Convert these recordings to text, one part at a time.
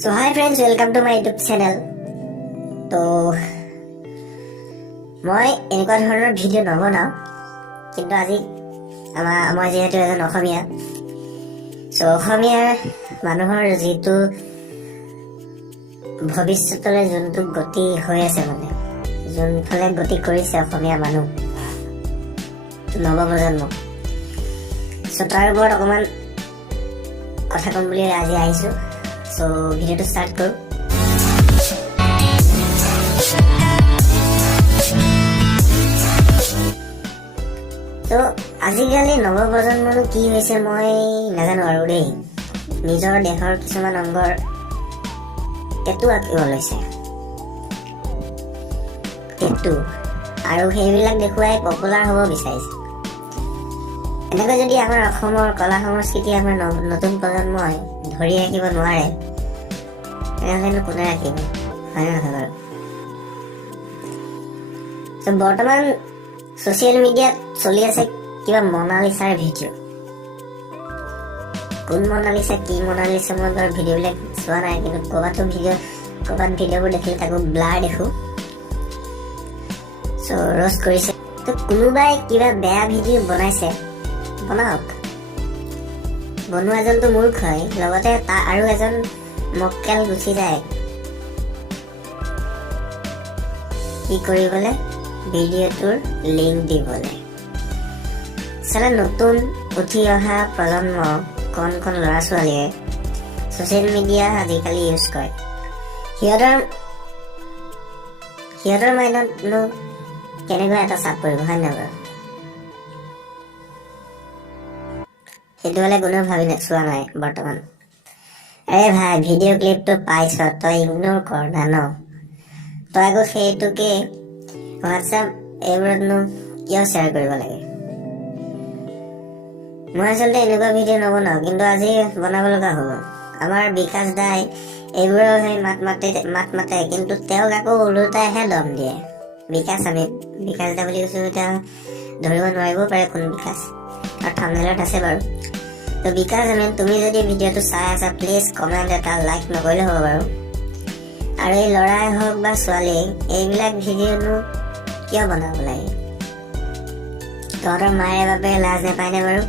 So hi friends, welcome to my YouTube channel. তো মই এনেকুৱা ধৰণৰ ভিডিঅ' নবনাওঁ, কিন্তু আজি মই যিহেতু এজন অসমীয়া, অসমীয়াৰ মানুহৰ যিটো ভৱিষ্যতলৈ যোনটো গতি হৈ আছে, মানে যোনফালে গতি কৰিছে অসমীয়া মানুহ নৱপ্ৰজন্ম, তাৰ ওপৰত অকণমান কথা ক'ম বুলি আজি আহিছোঁ। ভিডিঅ'টো ষ্টাৰ্ট কৰোঁ। তো আজিকালি নৱপ্ৰজন্মনো কি হৈছে মই নাজানো আৰু দেই। নিজৰ দেহৰ কিছুমান অংগৰ টেটু আঁকিব লৈছে, আৰু সেইবিলাক দেখুৱাই পপুলাৰ হ'ব বিচাৰিছে। এনেকৈ যদি আমাৰ অসমৰ কলা সংস্কৃতি আমাৰ নতুন প্ৰজন্মই ধৰি ৰাখিব নোৱাৰে, তেনেহ'লেনো কোনে ৰাখিব, হয় নহয় বাৰু? বৰ্তমান ছ'চিয়েল মিডিয়াত চলি আছে কিবা মনালিছাৰ ভিডিঅ'। কোন মনালিছা, কি মনালিছা, মই বাৰু ভিডিঅ'বিলাক চোৱা নাই, কিন্তু ক'ৰবাত ভিডিঅ'বোৰ দেখিলে তাকো ব্লাৰ দেখোঁ। ৰ'ষ্ট কৰিছে। তো কোনোবাই কিবা বেয়া ভিডিঅ' বনাইছে, বনাওক। বনোৱাজনটো মূৰ্খ হয়, লগতে আৰু এজন মক্কেল গুচি যায় কি কৰিবলৈ, ভিডিঅ'টোৰ লিংক দিবলৈ। চালা নতুন উঠি অহা প্ৰজন্ম কণ ল'ৰা ছোৱালীয়ে ছ'চিয়েল মিডিয়া আজিকালি ইউজ কৰে। সিহঁতৰ মাইণ্ডতনো কেনেকুৱা এটা চাপ পৰিব, হয় নহয় বাৰু? সেইটো হ'লে কোনেও ভাবি চোৱা নাই বৰ্তমান। ভাই ভিডিঅ' ক্লিপটো পাইছ, তই ইগন'ৰ কৰ না ন? তই আকৌ সেইটোকে হোৱাটছআপ এইবোৰতনো কিয় শ্বেয়াৰ কৰিব লাগে? মই আচলতে এনেকুৱা ভিডিঅ' নবনাওঁ, কিন্তু আজি বনাব লগা হ'ব। আমাৰ বিকাশ দাই এইবোৰৰ সেই মাত মাতে, কিন্তু তেওঁক আকৌ ওলোটাইহে দম দিয়ে। বিকাশ দা বুলি কৈছোঁ, এতিয়া ধৰিব নোৱাৰিবও পাৰে কোন বিকাশ, আৰু থাম্বনেইলত আছে বাৰু। তো বিকাশ তুমি যদি ভিডিঅ'টো চাই আছা, প্লিজ কমেণ্ট এটা, লাইক নকৰিলে হ'ব বাৰু। আৰু এই ল'ৰাই হওক বা ছোৱালীয়ে এইবিলাক ভিডিঅ'নো কিয় বনাব লাগে? তহঁতৰ মায়ে বাপে লাজ নাপায়নে বাৰু?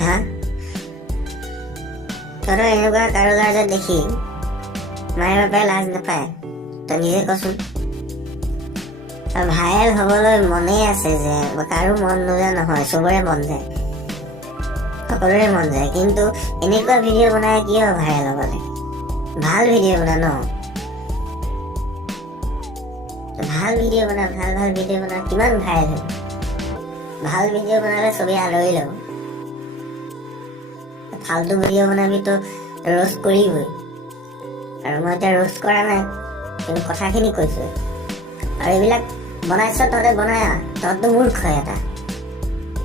হা, তহঁতৰ এনেকুৱা কাৰোবাৰ দেখি মায়ে বাপে লাজ নাপায়? তই নিজে কচোন। ভাইৰেল হ'বলৈ মনেই আছে যে, কাৰো মন নোযোৱা নহয়, চবৰে মন যায়, সকলোৰে মন যায়, কিন্তু এনেকুৱা ভিডিঅ' বনাই কিয় ভাইৰেল হ'ব লাগে? ভাল ভিডিঅ' বনা ন, ভাল ভিডিঅ' বনা, ভাল ভিডিঅ' বনা, কিমান ভাইৰেল হ'ব? ভাল ভিডিঅ' বনালে চবেই আদৰি ল'ব। ফাল্টু ভিডিঅ' বনাবিতো ৰ'ষ্ট কৰিবই, আৰু মই এতিয়া ৰ'ষ্ট কৰা নাই, কিন্তু কথাখিনি কৈছোঁ। আৰু এইবিলাক বনাইছ, তহঁতে বনাই, তহঁততো মূৰ্খ এটা,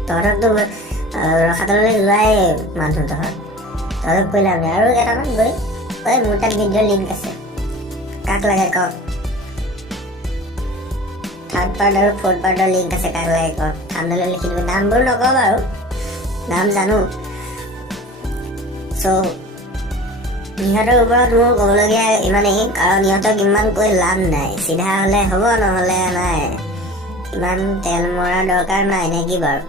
তহঁতকতো ৰখাতলৈ যোৱাই মানুহ, তহঁতক কৈ লাভ নাই। আৰু কেইটামান গৈ মোৰ তাত ভিডিঅ' লিংক আছে, কাক লাগে কওক, থাৰ্ড পাৰ্ট আৰু ফ'ৰ্থ পাৰ্টৰ লিংক আছে, কাক লাগে কওক, থাম্বনেইলত লিখি দিব। নামবোৰ নকওঁ বাৰু, নাম জানো। সিহঁতৰ ওপৰত মোৰ ক'বলগীয়া ইমানেই, কাৰণ সিহঁতক ইমান কৈ লাভ নাই। চিধা হ'লে হ'ব, নহ'লে নাই। ইমান তেল মৰা দৰকাৰ নাই নে কি বাৰু?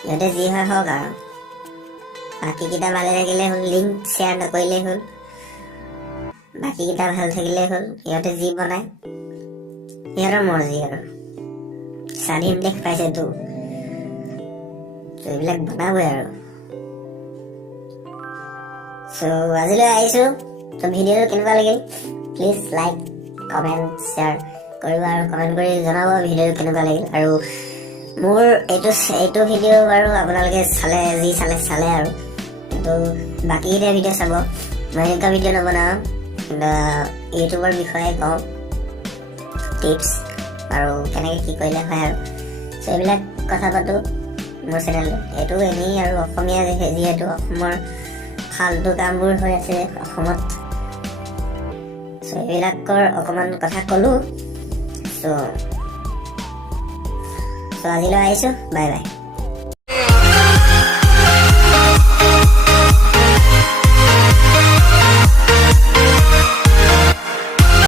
সিহঁতে যি হয় হওক, আৰু বাকীকেইটা ভালে থাকিলে হ'ল, লিংক শ্বেয়াৰ নকৰিলেই হ'ল, বাকীকেইটা ভাল থাকিলেই হ'ল। সিহঁতে যি বনায় সিহঁতৰ মৰ্জি, আৰু স্বাধীন দেশ পাইছেতো, এইবিলাক বনাবই আৰু। আজিলৈ আহিছোঁ। ভিডিঅ'টো কেনেকুৱা লাগিল প্লিজ লাইক, কমেণ্ট, শ্বেয়াৰ কৰিব, আৰু কমেণ্ট কৰি জনাব ভিডিঅ'টো কেনেকুৱা লাগিল। আৰু মোৰ এইটো ভিডিঅ' বাৰু আপোনালোকে যি চালে আৰু, কিন্তু বাকীকেইটা ভিডিঅ' চাব। মই এনেকুৱা ভিডিঅ' নবনাওঁ, ইউটিউবৰ বিষয়ে কওঁ, টিপছ আৰু কেনেকৈ কি কৰিলে হয় আৰু। এইবিলাক কথা পাতোঁ মোৰ চেনেলটোত। এইটো এনেই আৰু অসমীয়া, যিহেতু অসমৰ ফাল্টু কামবোৰ হৈ আছে অসমত, এইবিলাকৰ অকণমান কথা ক'লোঁ। আজিলৈ আহিছোঁ, বাই বাই।